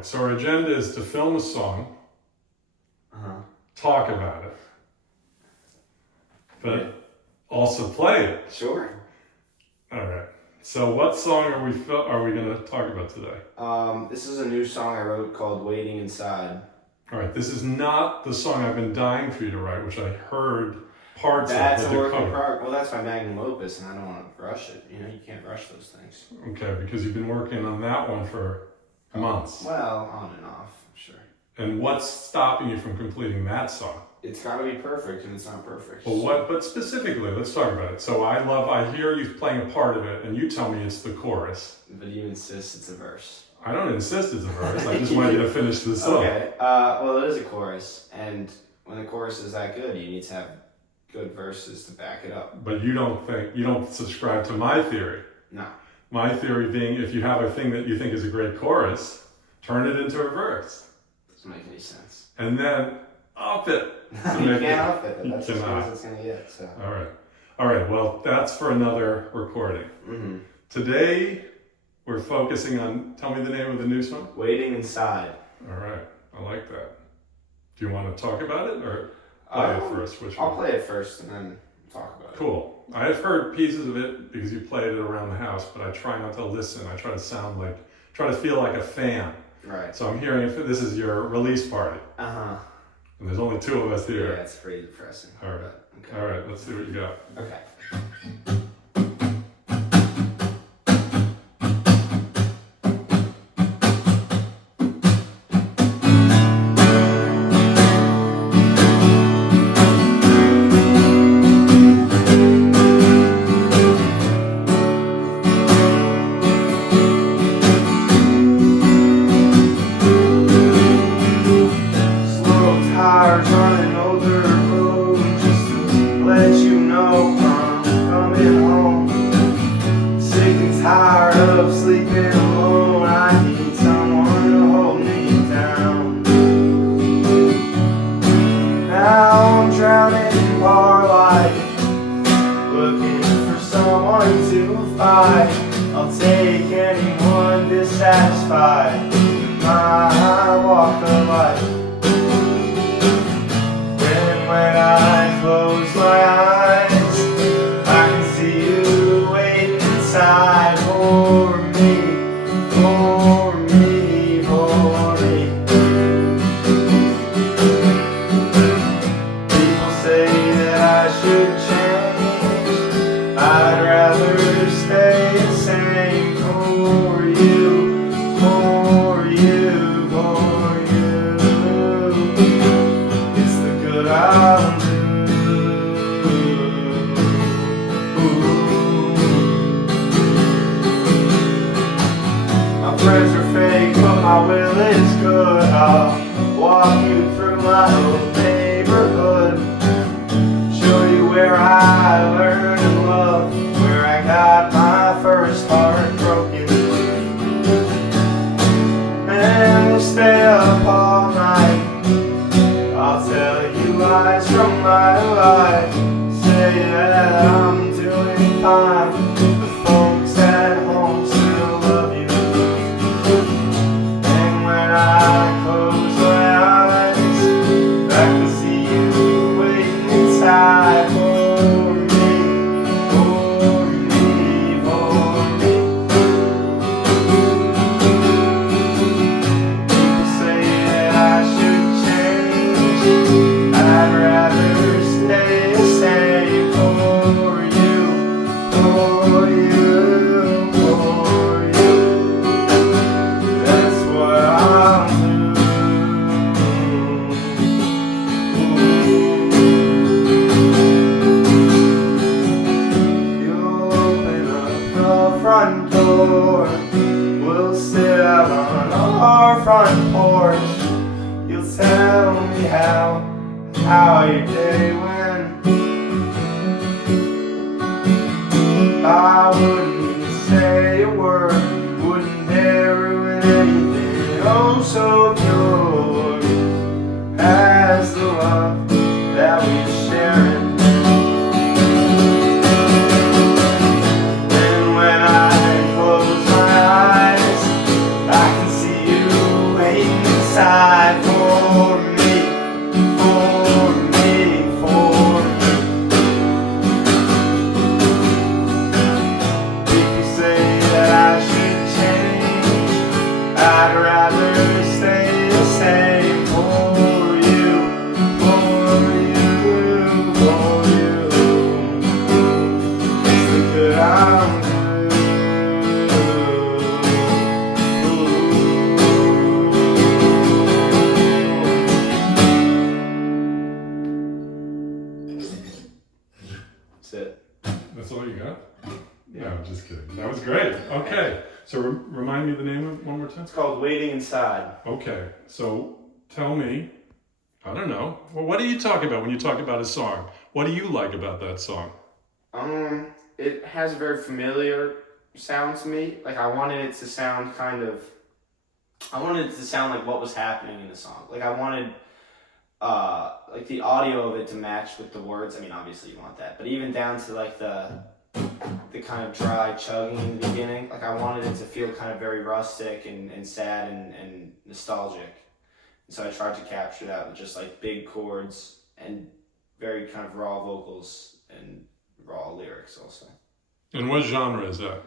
right, so our agenda is to film a song, talk about it, but also play it. Sure. All right. So what song are we going to talk about today? This is a new song I wrote called Waiting Inside. All right. This is not the song I've been dying for you to write, which I heard parts That's of. a work in progress. Well, that's my magnum opus, and I don't want to rush it. You know, you can't rush those things. Okay, because you've been working on that one for months. Well, on and off, sure. And what's stopping you from completing that song? It's got to be perfect, and it's not perfect. Well, what? But specifically, let's talk about it. So I hear you playing a part of it, and you tell me it's the chorus. But you insist it's a verse. I don't insist it's a verse. I just want you to finish the song. Okay. Well, it is a chorus, and when the chorus is that good, you need to have good verses to back it up. But you don't subscribe to my theory. No. My theory being, if you have a thing that you think is a great chorus, turn it into a verse. Doesn't make any sense. And then up it. You can't up it. That's as good cannot. as it's going to get. So. All right. Well, that's for another recording. Mm-hmm. Today, we're focusing on, tell me the name of the new song. Waiting Inside. All right. I like that. Do you want to talk about it or play it first? I'll play it first and then talk about it. Cool. I've heard pieces of it because you played it around the house, but I try not to listen. I try to feel like a fan. Right. So I'm hearing if this is your release party. Uh-huh. And there's only two of us here. Yeah, it's pretty depressing. All right. Okay. All right, let's see what you got. Okay. I'll take anyone dissatisfied with my walk of life. And when I close my eyes, I can see you waiting inside for me, for me, for me. People say that I should change, I'd rather stay the same for you, for you, for you. It's the good I'll do. My friends are fake, but my will is good. I'll walk you through my old neighborhood, show you where I learned to love, where I got my first heart broken. And we'll stay up all night, I'll tell you lies from my life, say that I'm doing fine, the folks at home still love you. And when I close my eyes, I can see you waiting inside for me, for me, for me. People say that I should change, I'd rather stay the same for you, for you, for you. That's what I'll do. You'll open up the front door, we'll sit out on our front porch. You'll tell me how your day went. I wouldn't say a word, wouldn't dare ruin anything oh so pure as the love that we share. And when I close my eyes, I can see you waiting me the name of it one more time? It's called Waiting Inside. Okay, so tell me, I don't know. Well, what do you talk about when you talk about a song? What do you like about that song? It has a very familiar sound to me. Like I wanted it to sound like what was happening in the song. Like I wanted like the audio of it to match with the words. I mean, obviously you want that, but even down to like the kind of dry chugging in the beginning. Like I wanted it to feel kind of very rustic and sad and nostalgic. And so I tried to capture that with just like big chords and very kind of raw vocals and raw lyrics also. And what genre is that?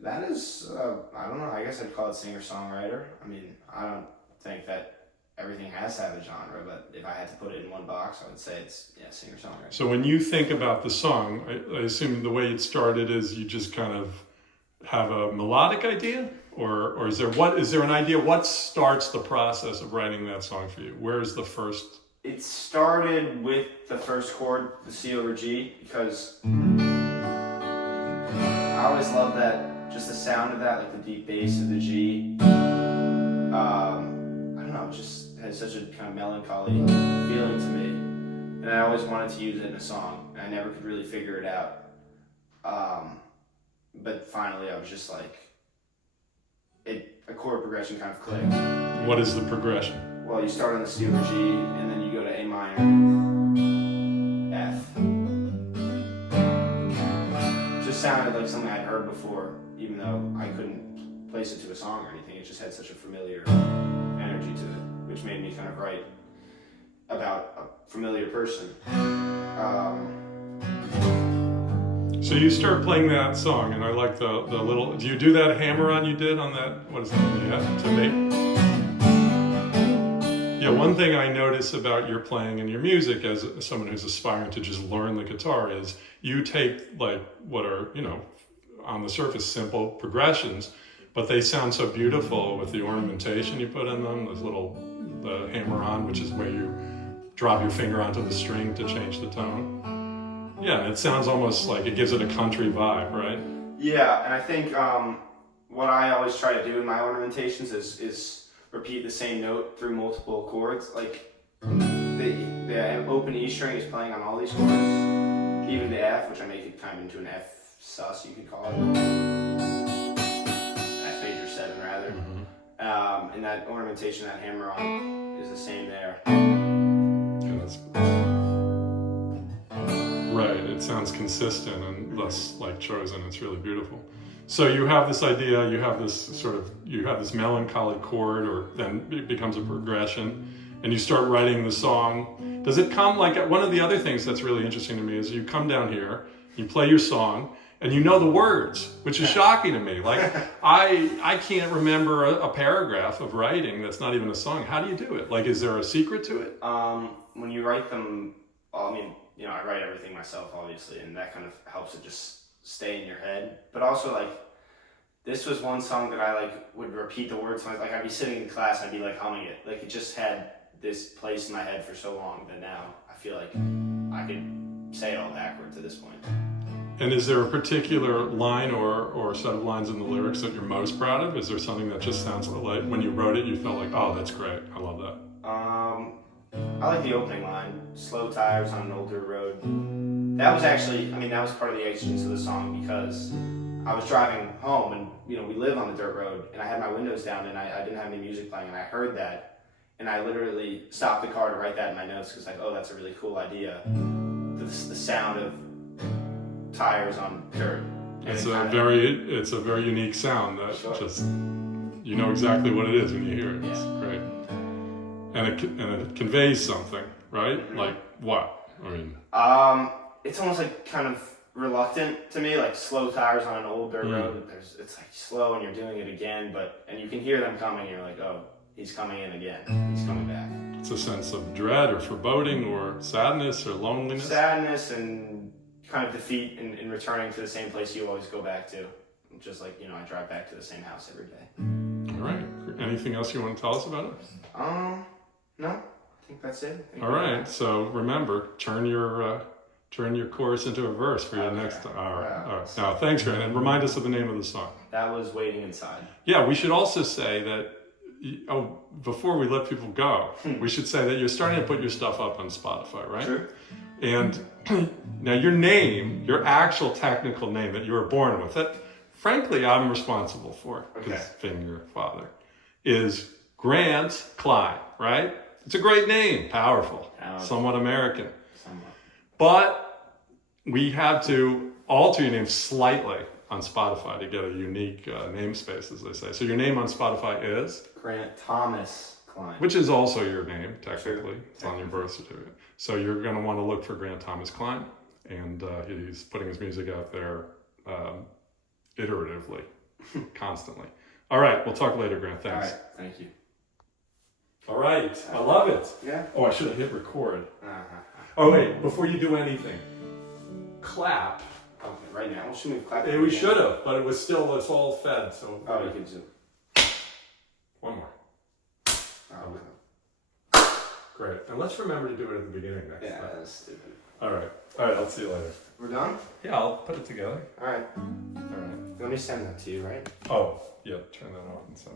That is, I don't know, I guess I'd call it singer-songwriter. I mean, I don't think that everything has to have a genre, but if I had to put it in one box, I would say it's, singer-songwriter. So when you think about the song, I assume the way it started is you just kind of have a melodic idea? Or is there an idea? What starts the process of writing that song for you? Where's the first? It started with the first chord, the C over G, because I always loved that, just the sound of that, like the deep bass of the G. I don't know, it just has such a kind of melancholy feeling to me. And I always wanted to use it in a song, and I never could really figure it out. But finally I was just like, a chord progression kind of clicked. What is the progression? Well, you start on the C over G, and then you go to A minor, F. Just sounded like something I'd heard before, even though I couldn't place it to a song or anything. It just had such a familiar energy to it, which made me kind of write about a familiar person. So you start playing that song, and I like the little. Do you do that hammer on you did on that? What is that? Yeah, to make. Yeah, one thing I notice about your playing and your music as someone who's aspiring to just learn the guitar is you take like what are, on the surface simple progressions, but they sound so beautiful with the ornamentation you put in them, the hammer on, which is where you drop your finger onto the string to change the tone. Yeah, and it sounds almost like it gives it a country vibe, right? Yeah, and I think what I always try to do in my ornamentations is repeat the same note through multiple chords. Like the open E string is playing on all these chords, even the F, which I make it kind of into an F sus, you could call it. F major 7 rather. Mm-hmm. And that ornamentation, that hammer on, is the same there. Yeah, that's right. It sounds consistent and less like chosen. It's really beautiful. So you have this idea, you have this melancholy chord, or then it becomes a progression, and you start writing the song. Does it come like, one of the other things that's really interesting to me is you come down here, you play your song, and you know the words, which is shocking to me. Like, I can't remember a paragraph of writing that's not even a song. How do you do it? Like, is there a secret to it? When you write them, well, I mean, I write everything myself, obviously, and that kind of helps it just stay in your head. But also, like, this was one song that I would repeat the words. Like, I'd be sitting in class and I'd be humming it. Like, it just had this place in my head for so long that now I feel like I could say it all backwards at this point. And is there a particular line or set of lines in the lyrics that you're most proud of? Is there something that just sounds like when you wrote it you felt like, oh, that's great, I love that? I like the opening line, slow tires on an old dirt road. That was actually, that was part of the exigence of the song, because I was driving home and, we live on the dirt road, and I had my windows down and I didn't have any music playing, and I heard that, and I literally stopped the car to write that in my notes, because that's a really cool idea. The sound of tires on dirt. It's a very unique sound that just, you know exactly what it is when you hear it. It's great. And it conveys something, right? Mm-hmm. Like what? It's almost like kind of reluctant to me, like slow tires on an old dirt road. It's like slow and you're doing it again, and you can hear them coming, and you're like, oh, he's coming in again. He's coming back. It's a sense of dread or foreboding or sadness or loneliness. Sadness and kind of defeat in returning to the same place you always go back to. Just like, I drive back to the same house every day. All right. Anything else you want to tell us about it? No, I think that's it. All right. So remember, turn your chorus into a verse for your next. All right. Now, thanks, Ryan, and remind us of the name of the song. That was waiting inside. Yeah, we should also say that, before we let people go, we should say that you're starting to put your stuff up on Spotify, right? Sure. And now your name, your actual technical name that you were born with, that frankly I'm responsible for, because being your father, is Grant Klein, right? It's a great name, powerful, somewhat American. But we have to alter your name slightly on Spotify to get a unique namespace, as they say. So your name on Spotify is? Grant Thomas Klein. Which is also your name, technically. It's on your birth certificate. So you're going to want to look for Grant Thomas Klein. And he's putting his music out there iteratively, constantly. All right, we'll talk later, Grant. Thanks. All right, thank you. All right, I love it. Yeah. Oh, I should have hit record. Oh, wait, before you do anything, clap. Okay, right now. Should we clap? Yeah, we should have, but it's all fed, so. Oh, you can do. One more. Okay. Great. And let's remember to do it at the beginning next time. That's stupid. All right, I'll see you later. We're done? Yeah, I'll put it together. All right. You want me to send that to you, right? Oh, yeah, turn that on and send it.